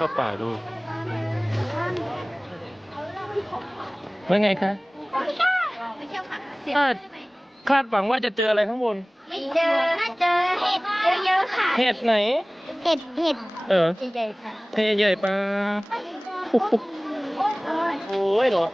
เข้าป่าดูว่าไงคะคาดคาดหวังว่าจะเจออะไรข้างบน ไม่เจอาเจอเห็ดเยอะๆค่ะ เห็ดไหน เห็ดเห็ดเออใหญ่ๆค่ะเห็ดใหญ่ปลาโอ้ยเหรอ